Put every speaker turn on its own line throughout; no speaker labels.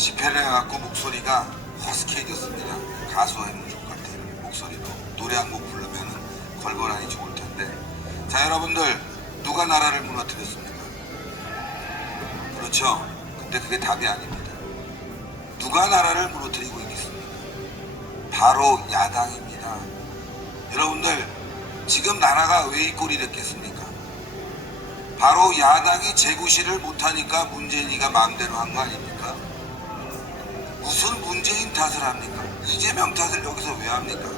집회를 해갖고 목소리가 허스키해졌습니다. 가수의 민족 같은 목소리로 노래 한 곡 부르면은 걸걸하니 좋을 텐데. 자 여러분들 누가 나라를 무너뜨렸습니까? 그렇죠. 근데 그게 답이 아닙니다. 누가 나라를 무너뜨리고 있겠습니까? 바로 야당입니다. 여러분들 지금 나라가 왜 이 꼴이 됐겠습니까? 바로 야당이 재구시를 못하니까 문재인이가 마음대로 한 거 아닙니까? 무슨 문재인 탓을 합니까? 이재명 탓을 여기서 왜 합니까?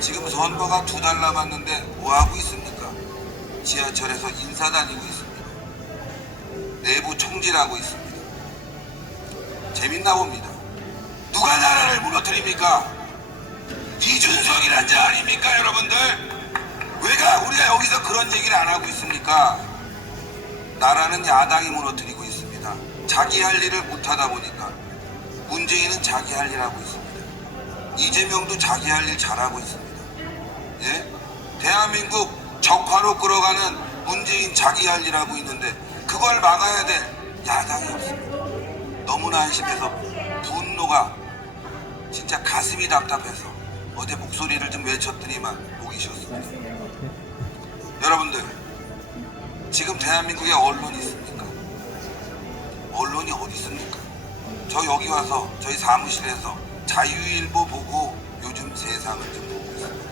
지금 선거가 두 달 남았는데 뭐 하고 있습니까? 지하철에서 인사 다니고 있습니다. 내부 총질하고 있습니다. 재밌나 봅니다. 누가 나라를 무너뜨립니까? 이준석이란 자 아닙니까, 여러분들? 왜가 우리가 여기서 그런 얘기를 안 하고 있습니까? 나라는 야당이 무너뜨리고 있습니다. 자기 할 일을 못 하다 보니까 문재인은 자기 할 일 하고 있습니다. 이재명도 자기 할 일 잘하고 있습니다. 예? 대한민국 적화로 끌어가는 문재인 자기 할 일 하고 있는데 그걸 막아야 될 야당이 없습니다. 너무나 한심해서 분노가 진짜 가슴이 답답해서 어제 목소리를 좀 외쳤더니만 목이 쉬었습니다. 여러분들 지금 대한민국에 언론이 있습니까? 언론이 어디 있습니까? 저 여기 와서 저희 사무실에서 자유일보 보고 요즘 세상을 좀 보고 있습니다.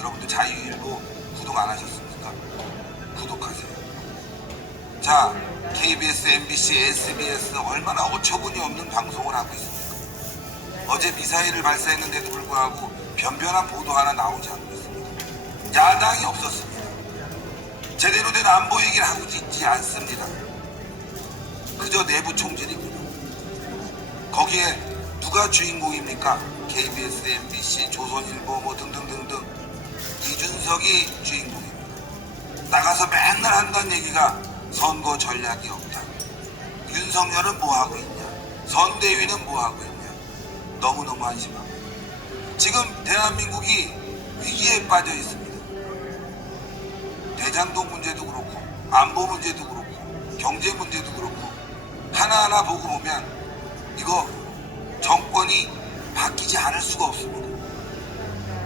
여러분들 자유일보 구독 안 하셨습니까? 구독하세요. 자, KBS, MBC, SBS 얼마나 어처구니 없는 방송을 하고 있습니까? 어제 미사일을 발사했는데도 불구하고 변변한 보도 하나 나오지 않고 있습니다. 야당이 없었습니다. 제대로 된 안보 얘기를 하고 있지 않습니다. 그저 내부 총질입니다. 거기에 누가 주인공입니까? KBS, MBC, 조선일보 뭐 등등등등 이준석이 주인공입니다. 나가서 맨날 한다는 얘기가 선거 전략이 없다. 윤석열은 뭐 하고 있냐? 선대위는 뭐 하고 있냐? 너무너무 한심합니다. 지금 대한민국이 위기에 빠져 있습니다. 대장동 문제도 그렇고 안보 문제도 그렇고 경제 문제도 그렇고 하나하나 보고 보면 이거 정권이 바뀌지 않을 수가 없습니다.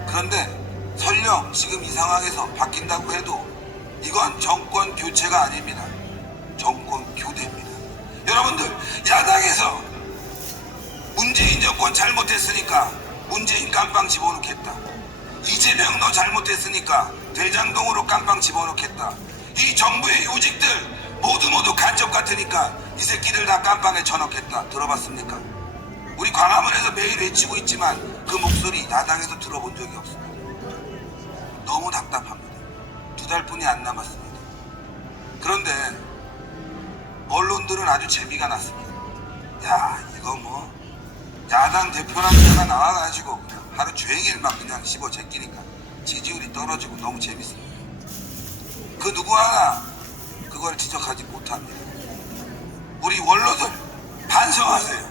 그런데 설령 지금 이 상황에서 바뀐다고 해도 이건 정권 교체가 아닙니다. 정권 교대입니다. 여러분들 야당에서 문재인 정권 잘못했으니까 문재인 깜빵 집어넣겠다. 이재명 너 잘못했으니까 대장동으로 깜빵 집어넣겠다. 이 정부의 요직들 모두 모두 간첩 같으니까 이 새끼들 다 깜빵에 쳐넣겠다. 들어봤습니까? 우리 광화문에서 매일 외치고 있지만 그 목소리 야당에서 들어본 적이 없습니다. 너무 답답합니다. 두 달뿐이 안 남았습니다. 그런데 언론들은 아주 재미가 났습니다. 야 이거 뭐 야당 대표라는 자가 나와가지고 그냥 하루 종일 막 그냥 씹어 제끼니까 지지율이 떨어지고 너무 재밌습니다. 그 누구 하나 그걸 지적하지 못합니다. 우리 원로들 반성하세요.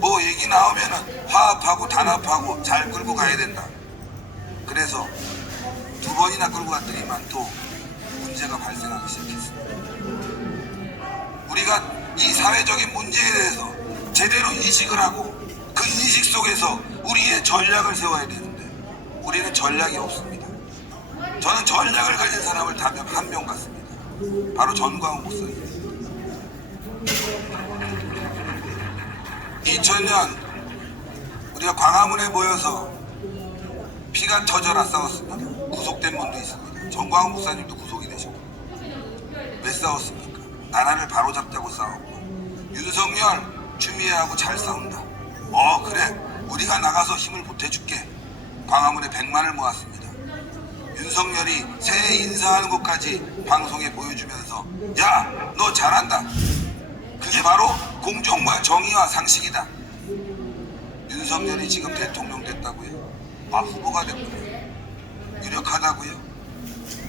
뭐 얘기 나오면은 화합하고 단합하고 잘 끌고 가야 된다. 그래서 두 번이나 끌고 갔더니만 또 문제가 발생하기 시작했습니다. 우리가 이 사회적인 문제에 대해서 제대로 인식을 하고 그 인식 속에서 우리의 전략을 세워야 되는데 우리는 전략이 없습니다. 저는 전략을 가진 사람을 다면 한명 같습니다. 바로 전광훈 목사님. 2000년 우리가 광화문에 모여서 피가 터져라 싸웠습니다. 구속된 분도 있습니다. 전광훈 목사님도 구속이 되셨고 왜 싸웠습니까? 나라를 바로잡자고 싸웠고 윤석열 추미애하고 잘 싸운다. 어 그래 우리가 나가서 힘을 보태줄게. 광화문에 100만을 모았습니다. 윤석열이 새해 인사하는 것까지 방송에 보여주면서 야 너 잘한다. 그게 바로 공정과 정의와 상식이다. 윤석열이 지금 대통령 됐다고요? 아 후보가 됐고요. 유력하다고요?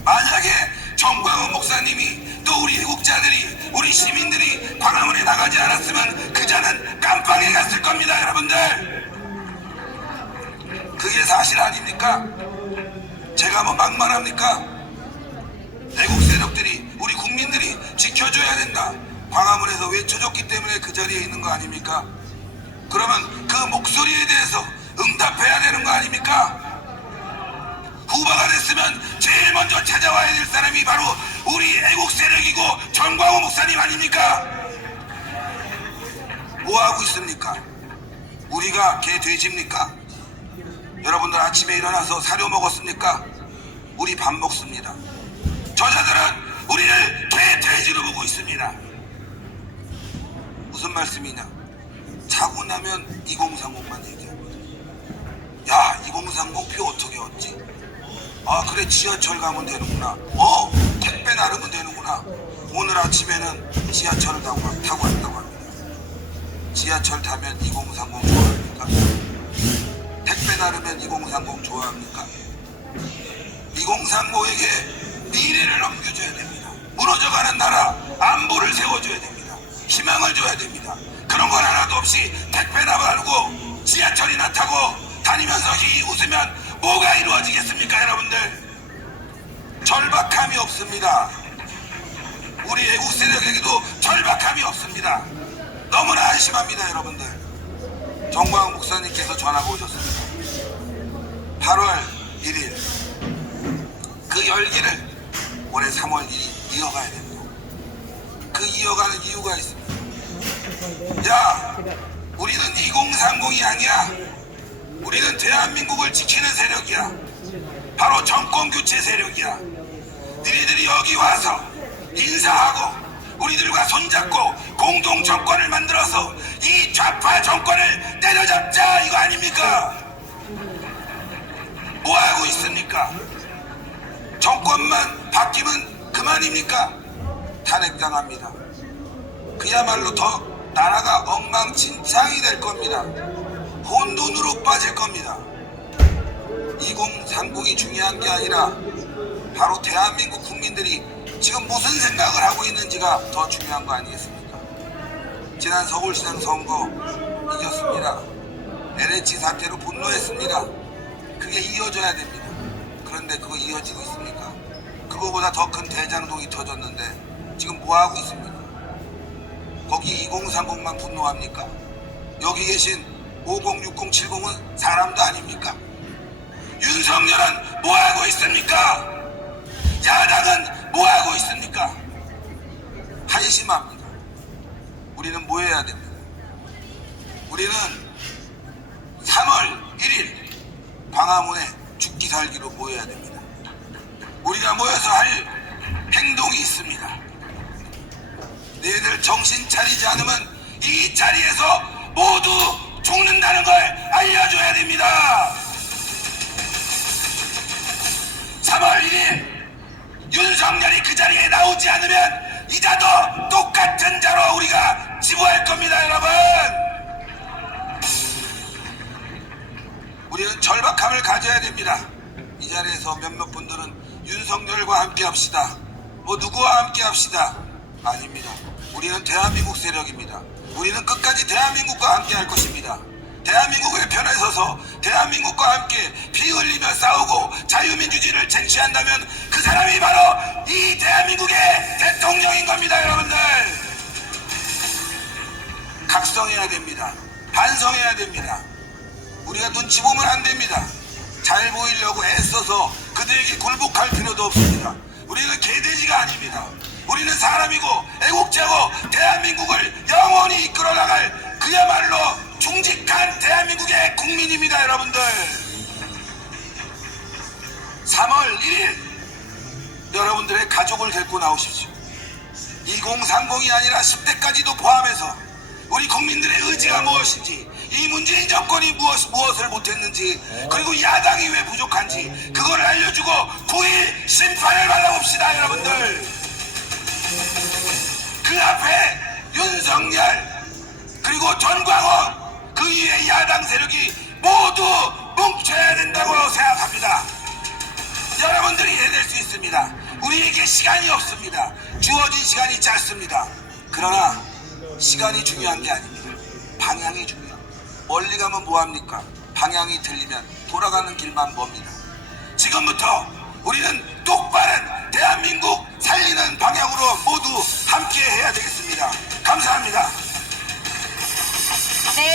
만약에 정광훈 목사님이 또 우리 애국자들이 우리 시민들이 광화문에 나가지 않았으면 그자는 깜빵에 갔을 겁니다 여러분들 그게 사실 아닙니까? 제가 뭐 막말합니까? 애국 세력들이 우리 국민들이 지켜줘야 된다 광화문 에서 외쳐줬기 때문에 그 자리에 있는 거 아닙니까? 그러면 그 목소리에 대해서 응답해야 되는 거 아닙니까? 후보가 됐으면 제일 먼저 찾아와야 될 사람이 바로 우리 애국 세력이고 정광호 목사님 아닙니까? 뭐 하고 있습니까? 우리가 개 돼지입니까? 여러분들 아침에 일어나서 사료 먹었습니까? 우리 밥 먹습니다. 저자들은 우리를 개 돼지로 보고 있습니다. 무슨 말씀이냐? 자고 나면 2030만 얘기합니다. 야, 2030 표 어떻게 얻지? 아, 그래, 지하철 가면 되는구나. 어, 택배 나르면 되는구나. 오늘 아침에는 지하철을 타고, 가- 타고 왔다고 합니다. 지하철 타면 2030 좋아합니까? 택배 나르면 2030 좋아합니까? 2035에게 미래를 넘겨줘야 됩니다. 지하철이나 타고 다니면서 히 웃으면 뭐가 이루어지겠습니까, 여러분들? 절박함이 없습니다. 우리 애국 세력에게도 절박함이 없습니다. 너무나 안심합니다, 여러분들. 정광 목사님께서 전화가 오셨습니다. 8월 1일 그 열기를 올해 3월 2일 이어가야 됩니다. 그 이어가는 이유가 있습니다. 야, 우리는 2030이 아니야. 우리는 대한민국을 지키는 세력이야. 바로 정권 교체 세력이야. 너희들이 여기 와서 인사하고 우리들과 손잡고 공동 정권을 만들어서 이 좌파 정권을 때려잡자 이거 아닙니까? 뭐 하고 있습니까? 정권만 바뀌면 그만입니까? 탄핵당합니다. 그야말로 더 나라가 엉망진창이 될 겁니다. 혼돈으로 빠질 겁니다. 2030이 중요한 게 아니라 바로 대한민국 국민들이 지금 무슨 생각을 하고 있는지가 더 중요한 거 아니겠습니까? 지난 서울시장 선거 이겼습니다. LH 사태로 분노했습니다. 그게 이어져야 됩니다. 그런데 그거 이어지고 있습니까? 그거보다 더 큰 대장동이 터졌는데 지금 뭐 하고 있습니까? 거기 2030만 분노합니까? 여기 계신 50, 60, 70은 사람도 아닙니까? 윤석열은 뭐 하고 있습니까? 야당은 뭐 하고 있습니까? 한심합니다. 우리는 뭐 해야 됩니다. 우리는 3월 1일 광화문에 죽기 살기로 모여야 됩니다. 우리가 모여서 할 행동이 있습니다. 너희들 정신 차리지 않으면 이 자리에서 모두 죽는다는 걸 알려줘야 됩니다. 3월 1일 윤석열이 그 자리에 나오지 않으면 이자도 똑같은 자로 우리가 지부할 겁니다, 여러분. 우리는 절박함을 가져야 됩니다. 이 자리에서 몇몇 분들은 윤석열과 함께 합시다. 뭐 누구와 함께 합시다. 아닙니다. 우리는 대한민국 세력입니다. 우리는 끝까지 대한민국과 함께 할 것입니다. 대한민국의 편에 서서 대한민국과 함께 피 흘리며 싸우고 자유민주주의를 쟁취한다면 그 사람이 바로 이 대한민국의 대통령인 겁니다, 여러분들. 각성해야 됩니다. 반성해야 됩니다. 우리가 눈치 보면 안 됩니다. 잘 보이려고 애써서 그들에게 굴복할 필요도 없습니다. 우리는 개돼지가 아닙니다. 우리는 사람이고 애국자고 대한민국을 영원히 이끌어 나갈 그야말로 중직한 대한민국의 국민입니다, 여러분들. 3월 1일 여러분들의 가족을 데리고 나오십시오. 2030이 아니라 10대까지도 포함해서 우리 국민들의 의지가 무엇인지 이 문재인 정권이 무엇, 무엇을 못했는지 그리고 야당이 왜 부족한지 그걸 알려주고 9일 심판을 받아봅시다 여러분들 그 앞에 윤석열 그리고 전광훈 그 이외의 야당 세력이 모두 뭉쳐야 된다고 생각합니다 여러분들이 해낼 수 있습니다. 우리에게 시간이 없습니다. 주어진 시간이 짧습니다. 그러나 시간이 중요한 게 아닙니다. 방향이 중요합니다. 멀리 가면 뭐합니까? 방향이 틀리면 돌아가는 길만 멉니다. 지금부터 우리는 똑바른 대한민국 살리는 방향으로 모두 함께 해야 되겠습니다. 감사합니다. 네.